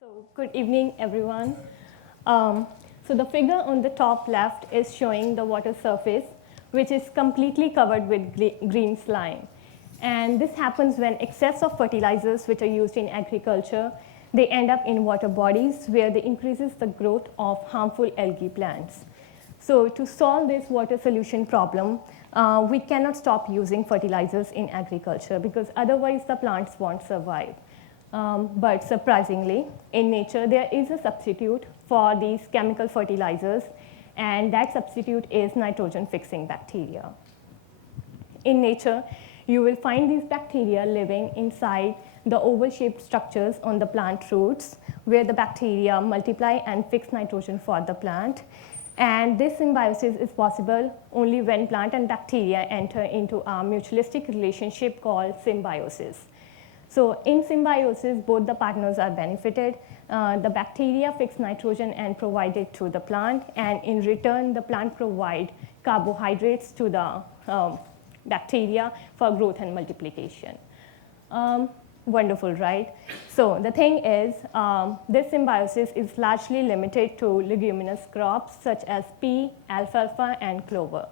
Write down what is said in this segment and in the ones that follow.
So good evening, everyone. So the figure on the top left is showing the water surface, which is completely covered with green slime. And this happens when excess of fertilizers, which are used in agriculture, they end up in water bodies where they increases the growth of harmful algae plants. So to solve this water solution problem, we cannot stop using fertilizers in agriculture because otherwise the plants won't survive. But surprisingly, in nature, there is a substitute for these chemical fertilizers, and that substitute is nitrogen-fixing bacteria. In nature, you will find these bacteria living inside the oval-shaped structures on the plant roots, where the bacteria multiply and fix nitrogen for the plant. And this symbiosis is possible only when plant and bacteria enter into a mutualistic relationship called symbiosis. So in symbiosis, both the partners are benefited. The bacteria fix nitrogen and provide it to the plant, and in return, the plant provide carbohydrates to the bacteria for growth and multiplication. Wonderful, right? So the thing is, this symbiosis is largely limited to leguminous crops such as pea, alfalfa, and clover.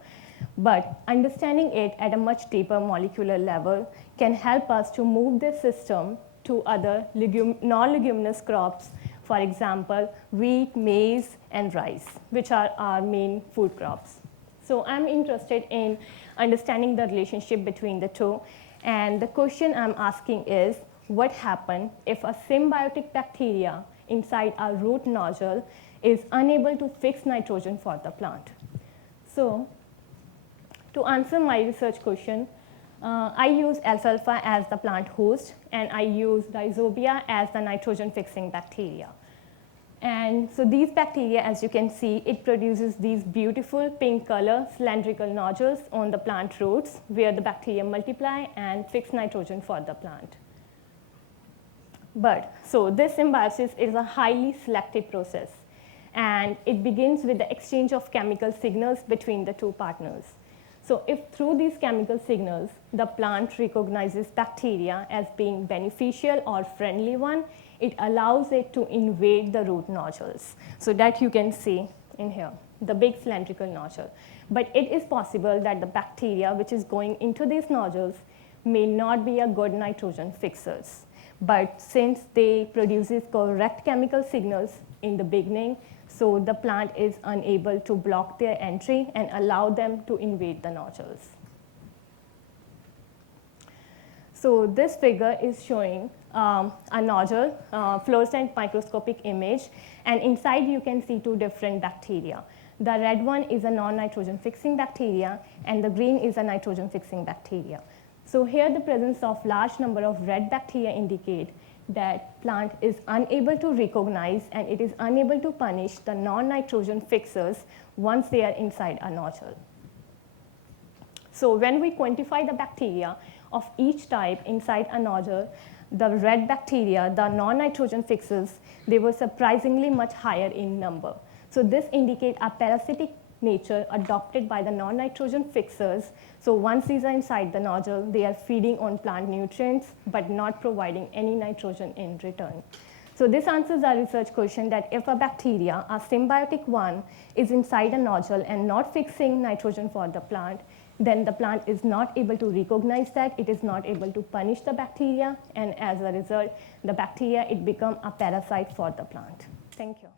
But understanding it at a much deeper molecular level can help us to move this system to other non-leguminous crops, for example, wheat, maize, and rice, which are our main food crops. So I'm interested in understanding the relationship between the two. And the question I'm asking is, what happens if a symbiotic bacteria inside a root nodule is unable to fix nitrogen for the plant? So to answer my research question, I use alfalfa as the plant host, and I use rhizobia as the nitrogen-fixing bacteria. And so these bacteria, as you can see, it produces these beautiful pink color cylindrical nodules on the plant roots where the bacteria multiply and fix nitrogen for the plant. So this symbiosis is a highly selective process, and it begins with the exchange of chemical signals between the two partners. So if through these chemical signals, the plant recognizes bacteria as being beneficial or friendly one, it allows it to invade the root nodules. So that you can see in here, the big cylindrical nodule. But it is possible that the bacteria which is going into these nodules may not be a good nitrogen fixers. But since they produces correct chemical signals in the beginning, so the plant is unable to block their entry and allow them to invade the nodules. So this figure is showing a nodule, fluorescent microscopic image, and inside you can see two different bacteria. The red one is a non-nitrogen fixing bacteria, and the green is a nitrogen fixing bacteria. So here the presence of large number of red bacteria indicate that plant is unable to recognize and it is unable to punish the non-nitrogen fixers once they are inside a nodule. So when we quantify the bacteria of each type inside a nodule, the red bacteria, the non-nitrogen fixers, they were surprisingly much higher in number. So this indicates a parasitic nature adopted by the non-nitrogen fixers. So once these are inside the nodule, they are feeding on plant nutrients but not providing any nitrogen in return. So this answers our research question that if a bacteria, a symbiotic one, is inside a nodule and not fixing nitrogen for the plant, then the plant is not able to recognize that, it is not able to punish the bacteria, and as a result, the bacteria, it becomes a parasite for the plant. Thank you.